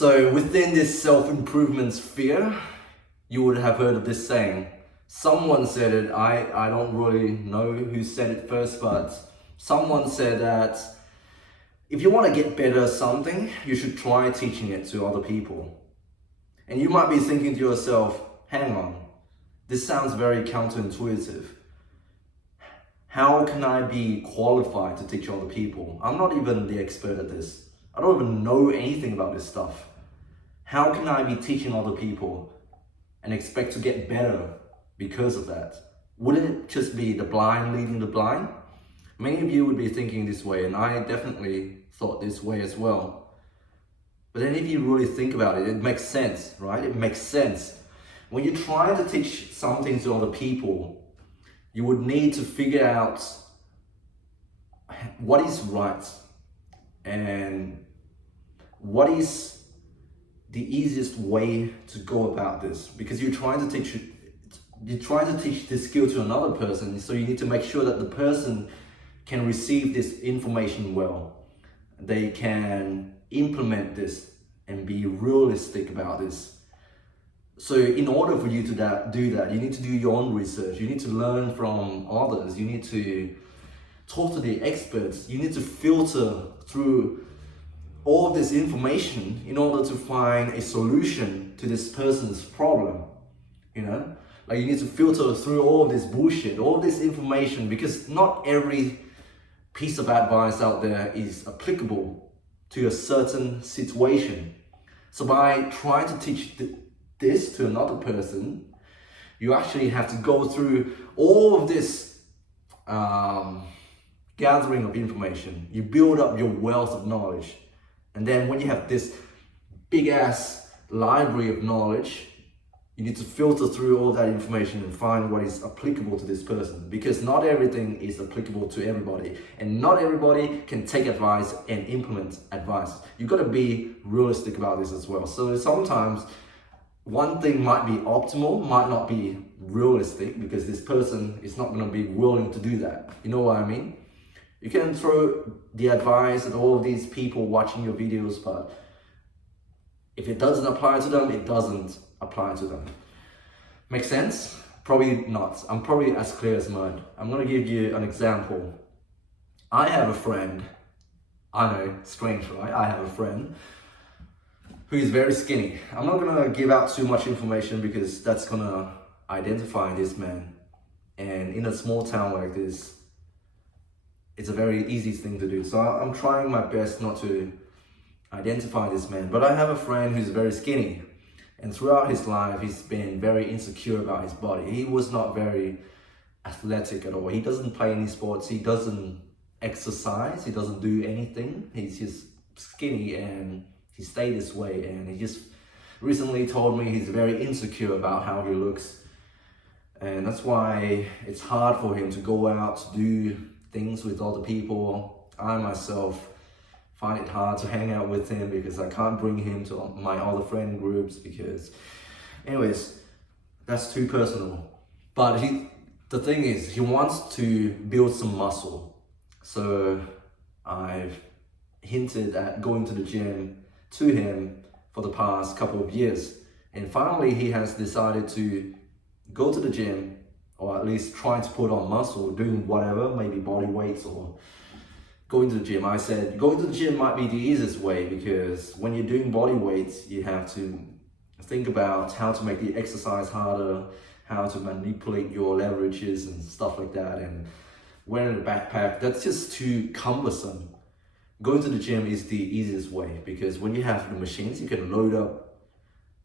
So within this self-improvement sphere, you would have heard of this saying. Someone said it, I don't really know who said it first, but someone said that if you want to get better at something, you should try teaching it to other people. And you might be thinking to yourself, hang on, this sounds very counterintuitive. How can I be qualified to teach other people? I'm not even the expert at this. I don't even know anything about this stuff. How can I be teaching other people and expect to get better because of that? Wouldn't it just be the blind leading the blind? Many of you would be thinking this way, and I definitely thought this way as well. But then if you really think about it, it makes sense, right? It makes sense. When you try to teach something to other people, you would need to figure out what is right and what is the easiest way to go about this, because you're trying to teach this skill to another person, so you need to make sure that the person can receive this information well. They can implement this and be realistic about this. So in order for you to do that, you need to do your own research. You need to learn from others. You need to talk to the experts. You need to filter through all of this information in order to find a solution to this person's problem. You know, like you need to filter through all of this bullshit, all of this information, because not every piece of advice out there is applicable to a certain situation. So by trying to teach this to another person, you actually have to go through all of this gathering of information. You build up your wealth of knowledge. And then when you have this big ass library of knowledge, you need to filter through all that information and find what is applicable to this person, because not everything is applicable to everybody, and not everybody can take advice and implement advice. You've got to be realistic about this as well. So sometimes one thing might be optimal, might not be realistic, because this person is not going to be willing to do that. You know what I mean? You can throw the advice at all of these people watching your videos, but if it doesn't apply to them, it doesn't apply to them. Make sense? Probably not. I'm probably as clear as mud. I'm going to give you an example. I have a friend. I know, strange, right? I have a friend who is very skinny. I'm not going to give out too much information because that's going to identify this man. And in a small town like this, it's a very easy thing to do. So I'm trying my best not to identify this man. But I have a friend who's very skinny. And throughout his life, he's been very insecure about his body. He was not very athletic at all. He doesn't play any sports. He doesn't exercise. He doesn't do anything. He's just skinny and he stayed this way. And he just recently told me he's very insecure about how he looks. And that's why it's hard for him to go out to do things with other people. I myself find it hard to hang out with him because I can't bring him to my other friend groups because, anyways, that's too personal. But the thing is, he wants to build some muscle. So I've hinted at going to the gym to him for the past couple of years. And finally, he has decided to go to the gym, or at least trying to put on muscle, doing whatever, maybe body weights or going to the gym. I said, going to the gym might be the easiest way, because when you're doing body weights, you have to think about how to make the exercise harder, how to manipulate your leverages and stuff like that. And wearing a backpack, that's just too cumbersome. Going to the gym is the easiest way, because when you have the machines, you can load up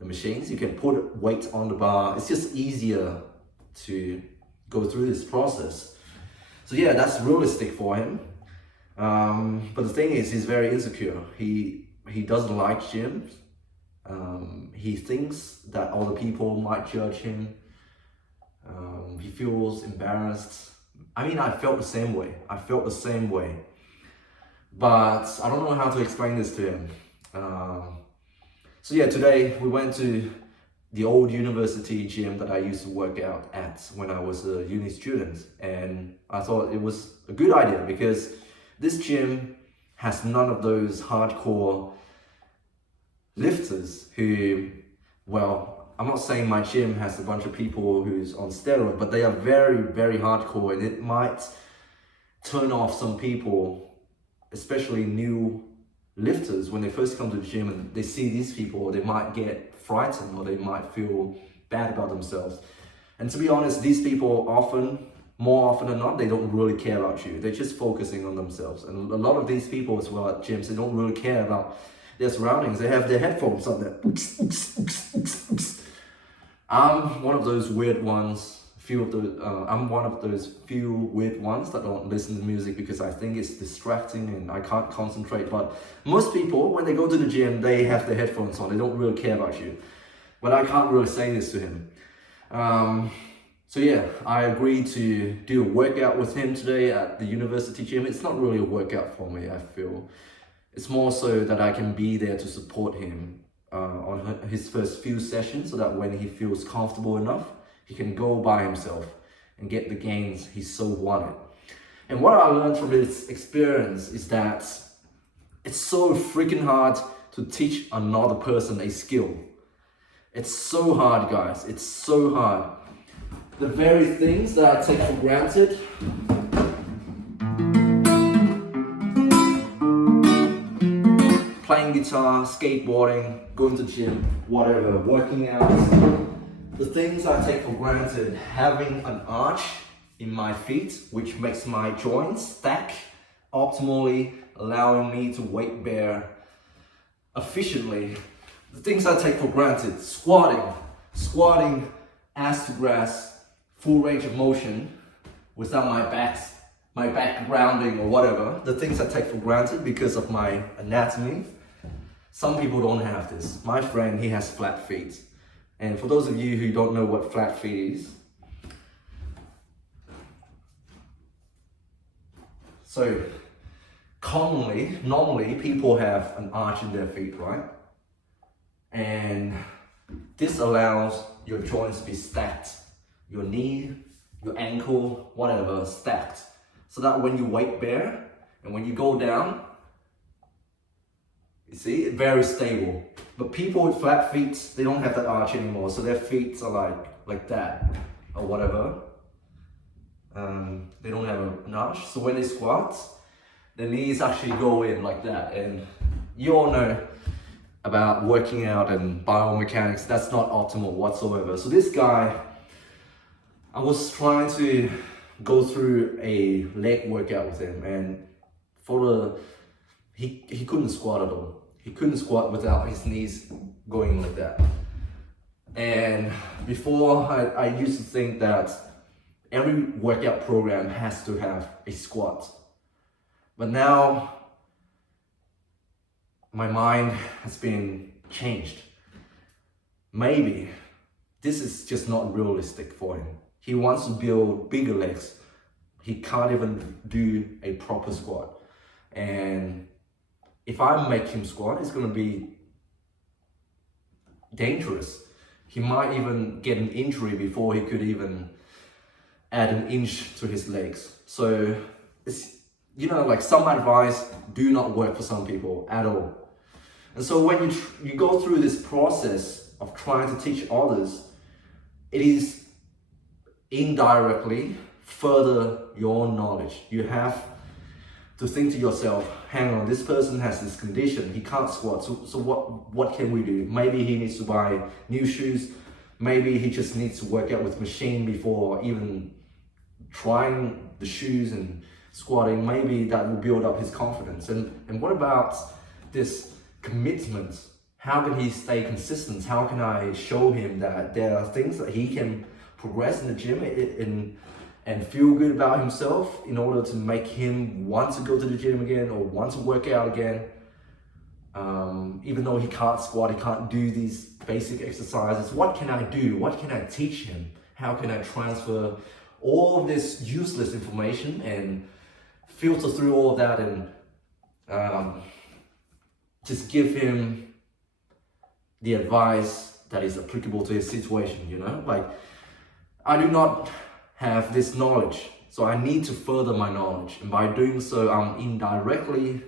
the machines, you can put weight on the bar. It's just easier to go through this process. So yeah, that's realistic for him. But the thing is, he's very insecure. He doesn't like gyms. He thinks that other people might judge him. He feels embarrassed. I mean, I felt the same way. But I don't know how to explain this to him. So yeah, today we went to the old university gym that I used to work out at when I was a uni student. And I thought it was a good idea, because this gym has none of those hardcore lifters who, well, I'm not saying my gym has a bunch of people who's on steroids, but they are very, very hardcore, and it might turn off some people, especially new lifters, when they first come to the gym and they see these people, they might get frightened or they might feel bad about themselves. And to be honest, these people more often than not, they don't really care about you. They're just focusing on themselves. And a lot of these people as well at gyms, they don't really care about their surroundings. They have their headphones on there. I'm one of those weird ones. I'm one of those few weird ones that don't listen to music because I think it's distracting and I can't concentrate. But most people, when they go to the gym, they have their headphones on. They don't really care about you. But I can't really say this to him. So yeah, I agreed to do a workout with him today at the university gym. It's not really a workout for me, I feel. It's more so that I can be there to support him on his first few sessions, so that when he feels comfortable enough, he can go by himself and get the gains he so wanted. And what I learned from this experience is that it's so freaking hard to teach another person a skill. It's so hard, guys. It's so hard. The very things that I take for granted, playing guitar, skateboarding, going to the gym, whatever, working out, the things I take for granted, having an arch in my feet, which makes my joints stack optimally, allowing me to weight bear efficiently. The things I take for granted, squatting ass to grass, full range of motion, without my back grounding or whatever. The things I take for granted because of my anatomy. Some people don't have this. My friend, he has flat feet. And for those of you who don't know what flat feet is, so normally people have an arch in their feet, right? And this allows your joints to be stacked. Your knee, your ankle, whatever, stacked. So that when you weight bear and when you go down, you see, it's very stable. But people with flat feet, they don't have that arch anymore. So their feet are like that or whatever. They don't have an arch. So when they squat, their knees actually go in like that. And you all know about working out and biomechanics. That's not optimal whatsoever. So this guy, I was trying to go through a leg workout with him, and he couldn't squat at all. He couldn't squat without his knees going like that. And before, I used to think that every workout program has to have a squat. But now, my mind has been changed. Maybe this is just not realistic for him. He wants to build bigger legs. He can't even do a proper squat. And if I make him squat, it's gonna be dangerous. He might even get an injury before he could even add an inch to his legs. So it's, like some advice do not work for some people at all. And so when you go through this process of trying to teach others, it is indirectly further your knowledge. You have to think to yourself, hang on, this person has this condition, he can't squat, so what can we do? Maybe he needs to buy new shoes, maybe he just needs to work out with machine before even trying the shoes and squatting. Maybe that will build up his confidence. And what about this commitment? How can he stay consistent? How can I show him that there are things that he can progress in the gym and feel good about himself in order to make him want to go to the gym again or want to work out again? Even though he can't squat, he can't do these basic exercises, what can I do? What can I teach him? How can I transfer all of this useless information and filter through all of that and just give him the advice that is applicable to his situation, Like, I do not have this knowledge, so I need to further my knowledge. And by doing so, I'm indirectly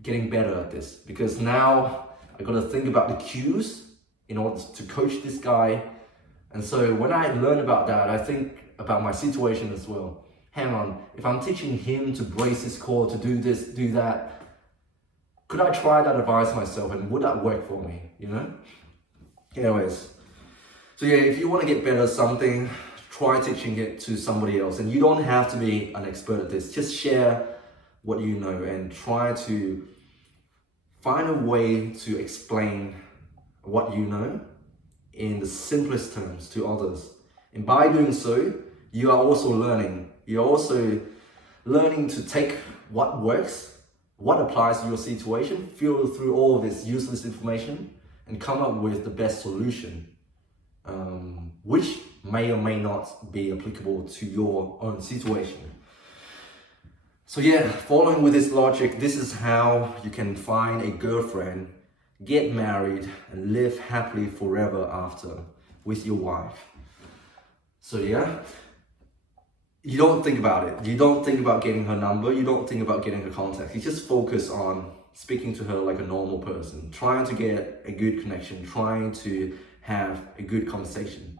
getting better at this, because now I got to think about the cues in order to coach this guy. And so when I learn about that, I think about my situation as well. Hang on, if I'm teaching him to brace his core, to do this, do that, could I try that advice myself, and would that work for me, you know? Anyways, so yeah, if you want to get better at something, try teaching it to somebody else. And you don't have to be an expert at this. Just share what you know and try to find a way to explain what you know in the simplest terms to others. And by doing so, you are also learning. You're also learning to take what works, what applies to your situation, filter through all of this useless information, and come up with the best solution, which may or may not be applicable to your own situation. So yeah, following with this logic, this is how you can find a girlfriend, get married, and live happily forever after with your wife. So yeah, you don't think about it. You don't think about getting her number. You don't think about getting her contact. You just focus on speaking to her like a normal person, trying to get a good connection, trying to have a good conversation,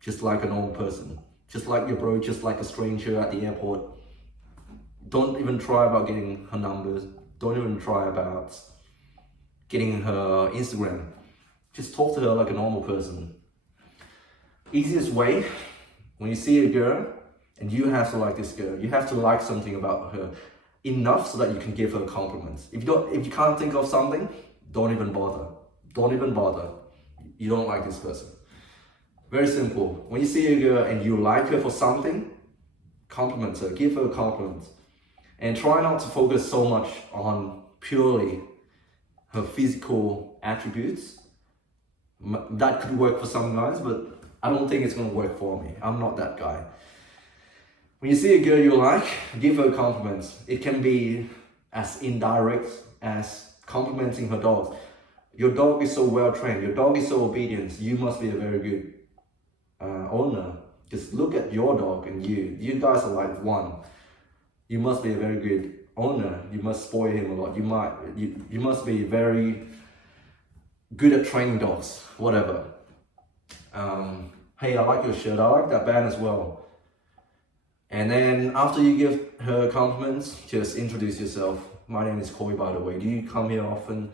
just like a normal person, just like your bro, just like a stranger at the airport. Don't even try about getting her numbers. Don't even try about getting her Instagram. Just talk to her like a normal person. Easiest way, when you see a girl and you have to like this girl, you have to like something about her enough so that you can give her compliments. If you can't think of something, don't even bother. Don't even bother. You don't like this person. Very simple. When you see a girl and you like her for something, compliment her, give her compliments. And try not to focus so much on purely her physical attributes. That could work for some guys, but I don't think it's going to work for me. I'm not that guy. When you see a girl you like, give her compliments. It can be as indirect as complimenting her dogs. Your dog is so well trained. Your dog is so obedient. You must be a very good owner. Just look at your dog and you. You guys are like one. You must be a very good owner. You must spoil him a lot. You must be very good at training dogs. Whatever. Hey, I like your shirt. I like that band as well. And then after you give her compliments, just introduce yourself. My name is Koi, by the way. Do you come here often?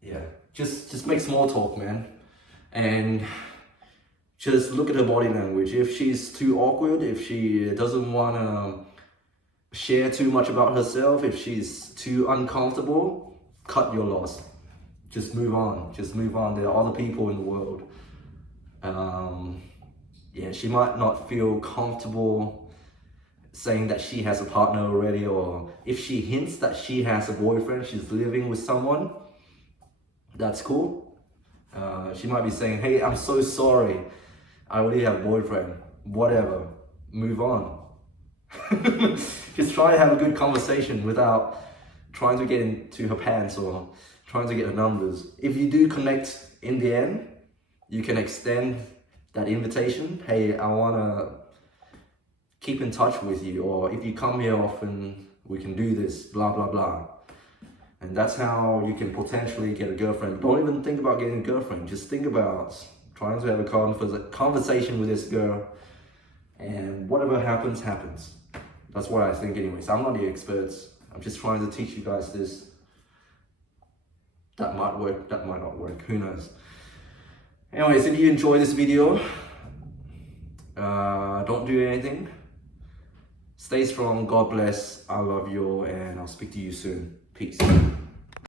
Yeah, just make small talk, man. And just look at her body language. If she's too awkward, if she doesn't want to share too much about herself, if she's too uncomfortable, cut your loss. Just move on. Just move on. There are other people in the world. Yeah, she might not feel comfortable saying that she has a partner already, or if she hints that she has a boyfriend, she's living with someone, that's cool. She might be saying, hey, I'm so sorry, I already have a boyfriend. Whatever, move on. Just try to have a good conversation without trying to get into her pants or trying to get her numbers. If you do connect in the end, you can extend that invitation. Hey, I want to keep in touch with you, or if you come here often, we can do this, blah, blah, blah. And that's how you can potentially get a girlfriend. Don't even think about getting a girlfriend. Just think about trying to have a conversation with this girl, and whatever happens, happens. That's what I think anyways. I'm not the expert. I'm just trying to teach you guys this. That might work, that might not work, who knows. Anyways, if you enjoy this video, don't do anything. Stay strong, God bless, I love you, and I'll speak to you soon. Peace.